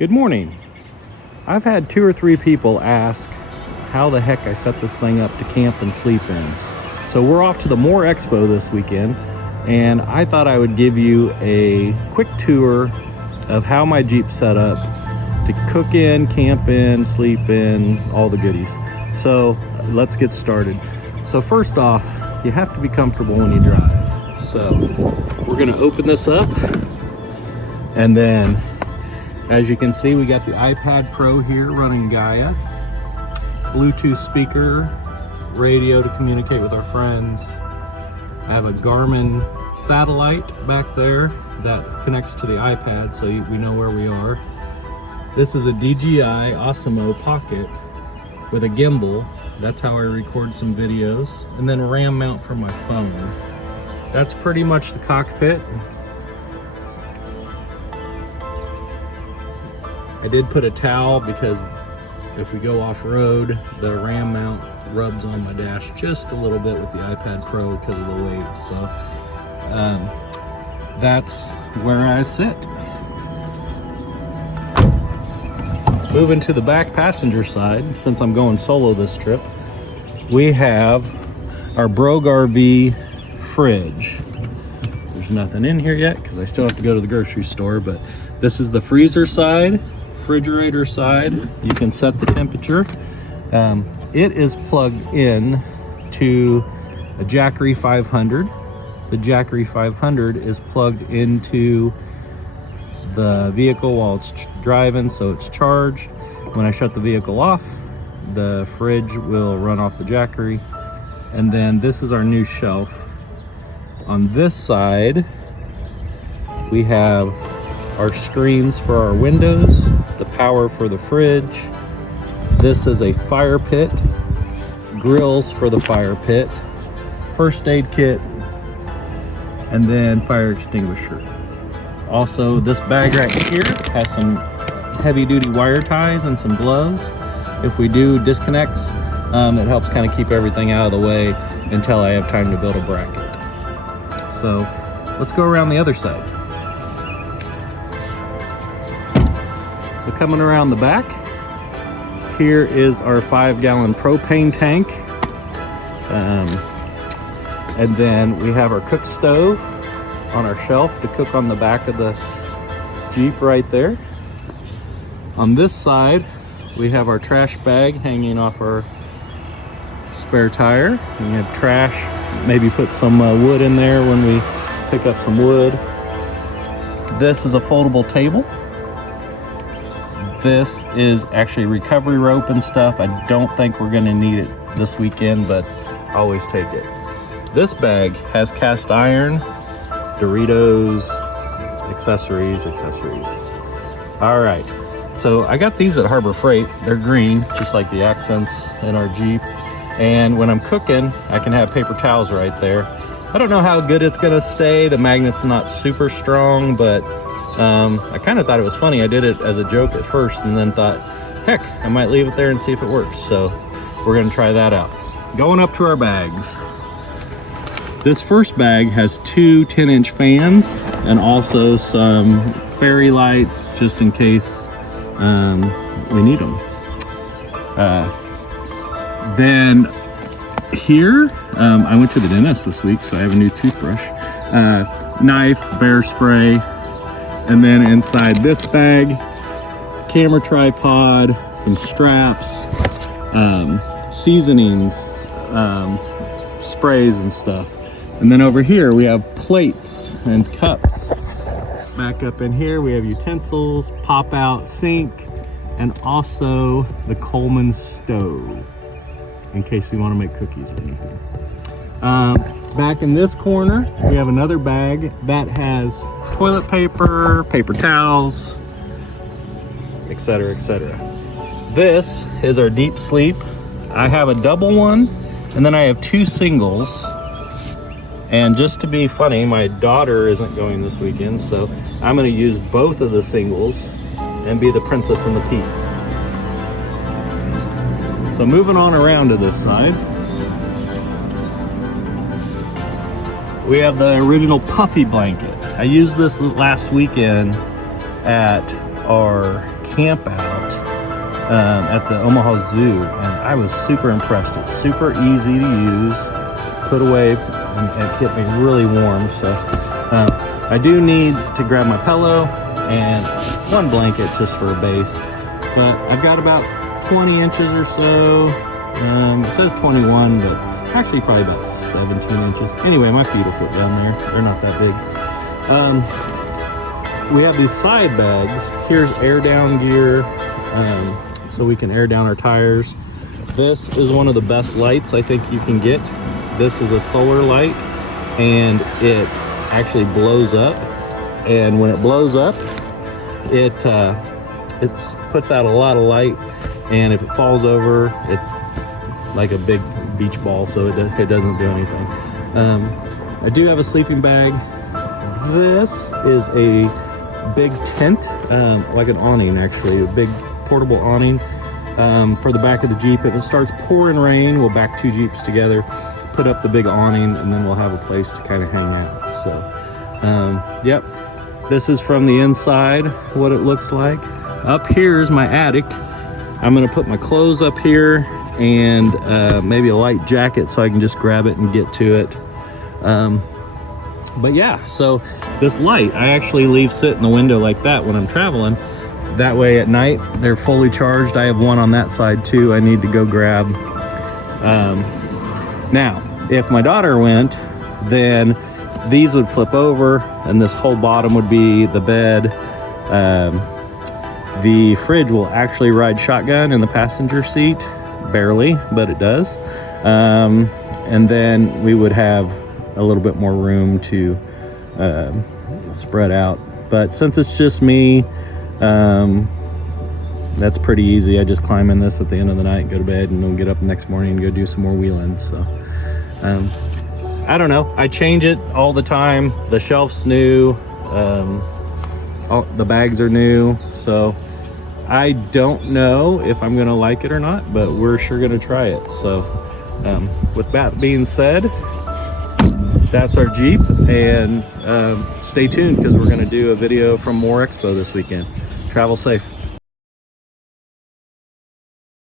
Good morning. I've had 2 or 3 people ask how the heck I set this thing up to camp and sleep in. So we're off to the Moore Expo this weekend, and I thought I would give you a quick tour of how my Jeep's set up to cook in, camp in, sleep in, all the goodies. So let's get started. So first off, you have to be comfortable when you drive. So we're gonna open this up, and then as you can see, we got the iPad Pro here running Gaia, Bluetooth speaker, radio to communicate with our friends. I have a Garmin satellite back there that connects to the iPad so we know where we are. This is a DJI Osmo Pocket with a gimbal. That's how I record some videos. And then a RAM mount for my phone. That's pretty much the cockpit. I did put a towel because if we go off-road, the RAM mount rubs on my dash just a little bit with the iPad Pro because of the weight. So that's where I sit. Moving to the back passenger side, since I'm going solo this trip, we have our Brogue RV fridge. There's nothing in here yet because I still have to go to the grocery store, but this is the freezer side. Refrigerator side, you can set the temperature. It is plugged in to a Jackery 500. The Jackery 500 is plugged into the vehicle while it's driving, so it's charged. When I shut the vehicle off, the fridge will run off the Jackery. And then this is our new shelf. On this side, we have our screens for our windows, the power for the fridge. This is a fire pit, grills for the fire pit, first aid kit, and then fire extinguisher. Also, this bag right here has some heavy duty wire ties and some gloves. If we do disconnects, it helps kind of keep everything out of the way until I have time to build a bracket. So let's go around the other side. So coming around the back, here is our 5-gallon propane tank. And then we have our cook stove on our shelf to cook on the back of the Jeep right there. On this side, we have our trash bag hanging off our spare tire. We have trash, maybe put some wood in there when we pick up some wood. This is a foldable table. This is actually recovery rope and stuff. I don't think we're gonna need it this weekend, but always take it. This bag has cast iron, Doritos, accessories. All right, so I got these at Harbor Freight. They're green, just like the accents in our Jeep. And when I'm cooking, I can have paper towels right there. I don't know how good it's gonna stay. The magnet's not super strong, but I kind of thought it was funny. I did it as a joke at first and then thought, heck, I might leave it there and see if it works. So we're gonna try that out. Going up to our bags. This first bag has 2 10-inch fans and also some fairy lights just in case we need them. Then here, I went to the dentist this week, so I have a new toothbrush, knife, bear spray. And then inside this bag, camera tripod, some straps, seasonings, sprays and stuff. And then over here we have plates and cups. Back up in here we have utensils, pop-out sink, and also the Coleman stove, in case you want to make cookies or anything. Back in this corner, we have another bag that has toilet paper, paper towels, etc., etc. This is our deep sleep. I have a double one, and then I have 2 singles. And just to be funny, my daughter isn't going this weekend, so I'm gonna use both of the singles and be the princess and the pea. So moving on around to this side, we have the original puffy blanket. I used this last weekend at our camp out at the Omaha Zoo, and I was super impressed. It's super easy to use, put away, and it kept me really warm. So I do need to grab my pillow and one blanket just for a base, but I've got about 20 inches or so. It says 21, but actually probably about 17 inches. Anyway, my feet will fit down there. They're not that big. We have these side bags. Here's air down gear, so we can air down our tires. This is one of the best lights I think you can get. This is a solar light, and it actually blows up. And when it blows up, it puts out a lot of light. And if it falls over, it's like a big beach ball, so it doesn't do anything. I do have a sleeping bag. This is a big tent, like an awning actually, a big portable awning for the back of the Jeep. If it starts pouring rain, we'll back 2 Jeeps together, put up the big awning, and then we'll have a place to kind of hang out. So, yep, this is from the inside what it looks like. Up here is my attic. I'm gonna put my clothes up here and maybe a light jacket so I can just grab it and get to it. But yeah, so this light I actually leave sit in the window like that when I'm traveling. That way at night they're fully charged. I have one on that side too I need to go grab. Now if my daughter went, then these would flip over and this whole bottom would be the bed. The fridge will actually ride shotgun in the passenger seat, barely, but it does. And then we would have a little bit more room to spread out. But since it's just me, that's pretty easy. I just climb in this at the end of the night, go to bed, and then get up the next morning and go do some more wheeling. So I don't know. I change it all the time. The shelf's new. The bags are new. So I don't know if I'm gonna like it or not, but we're sure gonna try it. So with that being said, that's our Jeep, and stay tuned because we're gonna do a video from More Expo this weekend. Travel safe.